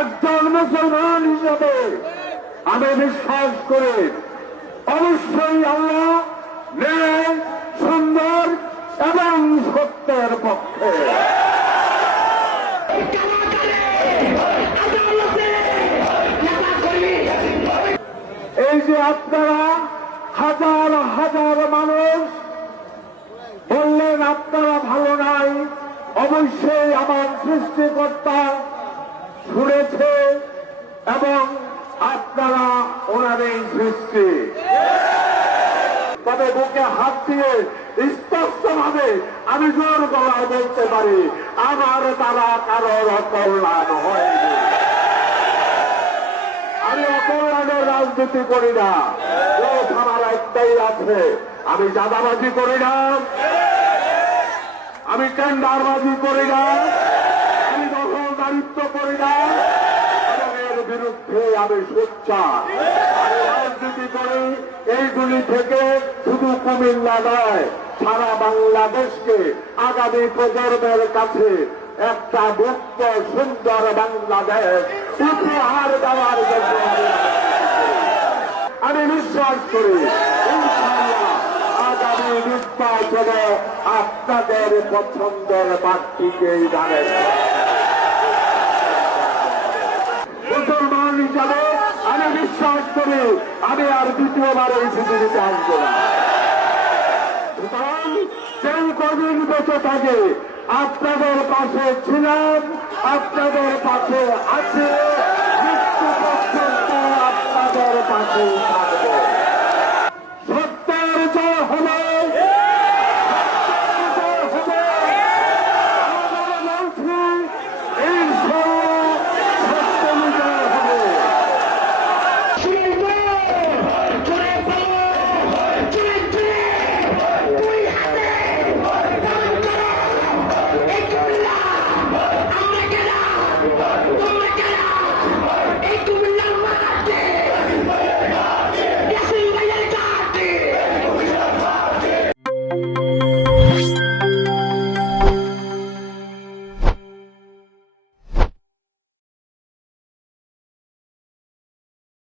একজন মুসলমান হিসেবে আমি বিশ্বাস করি, অবশ্যই আল্লাহ ন্যায়, সুন্দর এবং সত্যের পক্ষে। এই যে আপনারা হাজার হাজার মানুষ বললেন, আপনারা ভালো নাই, অবশ্যই আমার সৃষ্টিকর্তা শুনেছে এবং আপনারা ওনার এই সৃষ্টি। তবে বুকে হাত দিয়ে স্পষ্ট ভাবে আমি জোর গলায় বলতে পারি, আমার দ্বারা কারোর অকল্যাণ হয়নি। আমি অকল্যাণের রাজনীতি করি না। আমার একটাই আছে, আমি দাদাবাজি করি না। আমি টেন্ডারবাজি করি না। আমি দখলদারিত্ব করি না। রাজনীতি করি এইগুলি থেকে শুধু কুমিল্লা নয়, সারা বাংলাদেশকে আগামী প্রজন্মের কাছে একটা মুক্ত, সুন্দর বাংলাদেশ উপহার দেওয়ার জন্য আমি বিশ্বাস করি আগামী নির্বাচনে আপনাদের পছন্দের প্রার্থীকেই দাঁড়ান মুসলমান আমি বিশ্বাস করি আমি আর দ্বিতীয়বার এই পৃথিবীতে আসব না। কদিন বেঁচে থাকে, আপনাদের পাশে ছিলাম, আপনাদের পাশে Get out!